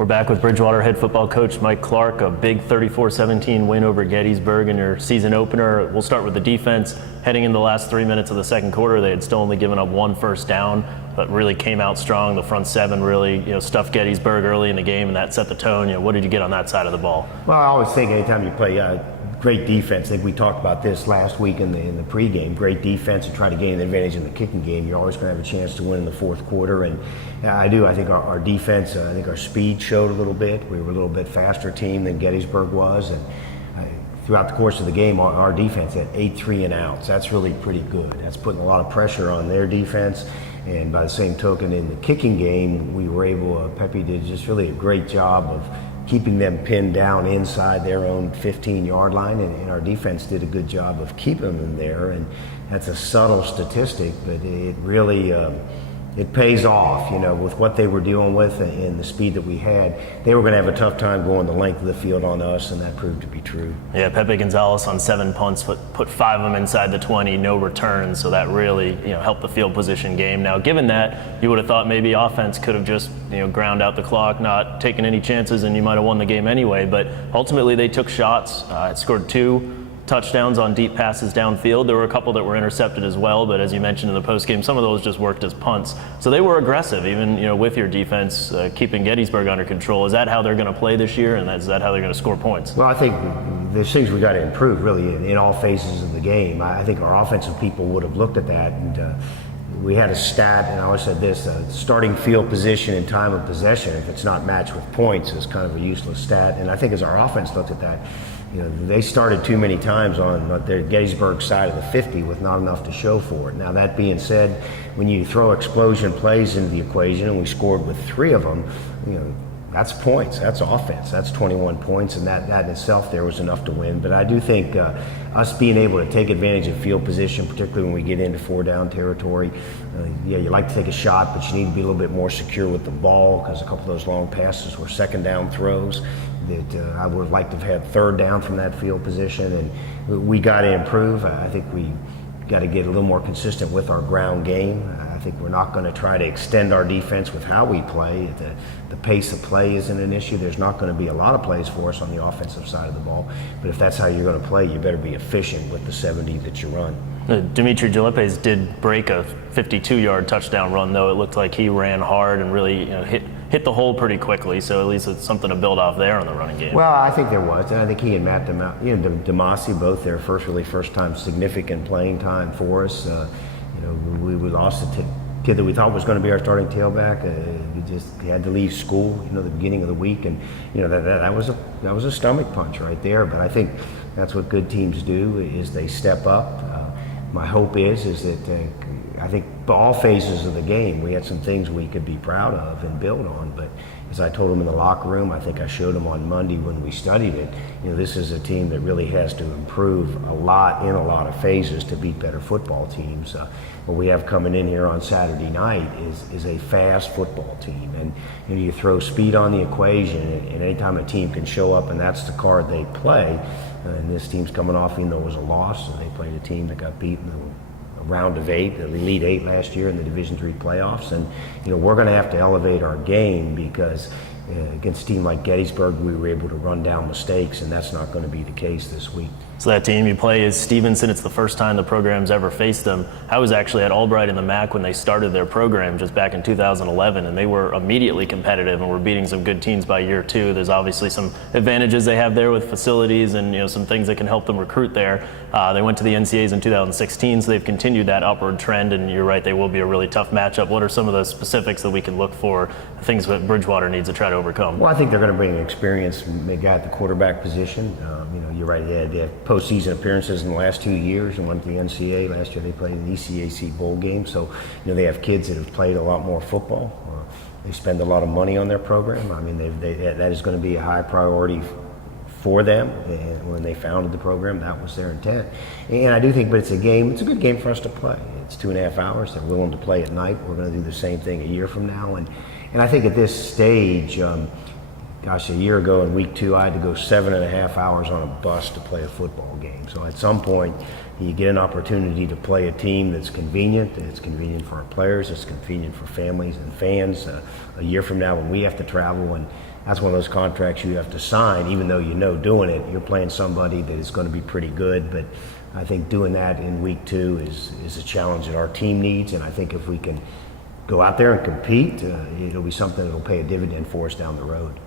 We're back with Bridgewater head football coach Mike Clark, a big 34-17 win over Gettysburg in your season opener. We'll start with the defense. Heading in the last 3 minutes of the second quarter, they had still only given up one first down, but really came out strong. The front seven really, stuffed Gettysburg early in the game, and that set the tone. What did you get on that side of the ball? Well, I always think anytime you play great defense, I think we talked about this last week in the pregame, great defense and try to gain an advantage in the kicking game, you're always going to have a chance to win in the fourth quarter. And I think our defense, I think our speed showed a little bit. We were a little bit faster team than Gettysburg was. And throughout the course of the game, our defense had 8 3-and-outs. That's really pretty good. That's putting a lot of pressure on their defense. And by the same token, in the kicking game, we were able, Pepe did just really a great job of keeping them pinned down inside their own 15-yard line, and our defense did a good job of keeping them there. And that's a subtle statistic, but it really it pays off, with what they were dealing with and the speed that we had. They were going to have a tough time going the length of the field on us, and that proved to be true. Yeah, Pepe Gonzalez on 7 punts put 5 of them inside the 20, no returns, so that really helped the field position game. Now, given that, you would have thought maybe offense could have just ground out the clock, not taken any chances, and you might have won the game anyway. But ultimately, they took shots. Scored 2 touchdowns on deep passes downfield. There were a couple that were intercepted as well, but as you mentioned in the postgame, some of those just worked as punts. So they were aggressive, even with your defense keeping Gettysburg under control. Is that how they're going to play this year, and is that how they're going to score points? Well, I think there's things we got to improve really in all phases of the game. I think our offensive people would have looked at that, and we had a stat, and I always said this: starting field position and time of possession, if it's not matched with points, is kind of a useless stat. And I think as our offense looked at that, they started too many times on their Gettysburg side of the 50 with not enough to show for it. Now, that being said, when you throw explosion plays into the equation, and we scored with 3 of them, that's points, that's offense, that's 21 points, and that in itself there was enough to win. But I do think us being able to take advantage of field position, particularly when we get into 4-down territory, you like to take a shot, but you need to be a little bit more secure with the ball, because a couple of those long passes were 2nd-down throws that I would have liked to have had 3rd down from that field position, and we got to improve. I think we got to get a little more consistent with our ground game. I think we're not going to try to extend our defense with how we play. The pace of play isn't an issue. There's not going to be a lot of plays for us on the offensive side of the ball, but if that's how you're going to play, you better be efficient with the 70 that you run. Dimitri Gilepes did break a 52-yard touchdown run, though. It looked like he ran hard and really hit the hole pretty quickly, so at least it's something to build off there on the running game. Well, I think there was, and I think he and Matt Damasi, both their first time significant playing time for us. We lost a kid that we thought was going to be our starting tailback. He had to leave school, the beginning of the week, and that was a stomach punch right there. But I think that's what good teams do, is they step up. My hope is that I think all phases of the game we had some things we could be proud of and build on. But as I told them in the locker room, I think I showed them on Monday when we studied it, this is a team that really has to improve a lot in a lot of phases to beat better football teams. What we have coming in here on Saturday night is a fast football team, and you throw speed on the equation, and anytime a team can show up and that's the card they play, and this team's coming off, even though it was a loss, and they played a team that got beat in the round of 8, the Elite 8 last year in the Division III playoffs. And we're going to have to elevate our game, because against a team like Gettysburg, we were able to run down mistakes, and that's not going to be the case this week. So that team you play is Stevenson. It's the first time the program's ever faced them. I was actually at Albright in the MAC when they started their program just back in 2011, and they were immediately competitive and were beating some good teams by year 2. There's obviously some advantages they have there with facilities and some things that can help them recruit there. They went to the NCAAs in 2016, so they've continued that upward trend, and you're right, they will be a really tough matchup. What are some of the specifics that we can look for, things that Bridgewater needs to try to overcome? Well, I think they're going to bring an experienced guy at the quarterback position. You're right, they had postseason appearances in the last 2 years and went to the NCAA. Last year they played in the ECAC bowl game, so they have kids that have played a lot more football. They spend a lot of money on their program. I mean, that is going to be a high priority for them, and when they founded the program, that was their intent. And I do think, but it's a good game for us to play. It's 2.5 hours. They're willing to play at night. We're going to do the same thing a year from now, and I think at this stage, a year ago in week 2, I had to go 7.5 hours on a bus to play a football game. So at some point, you get an opportunity to play a team that's convenient. It's convenient for our players. It's convenient for families and fans. A year from now, when we have to travel, and that's one of those contracts you have to sign, even though you know doing it, you're playing somebody that is going to be pretty good. But I think doing that in week 2 is a challenge that our team needs, and I think if we can go out there and compete, it'll be something that'll pay a dividend for us down the road.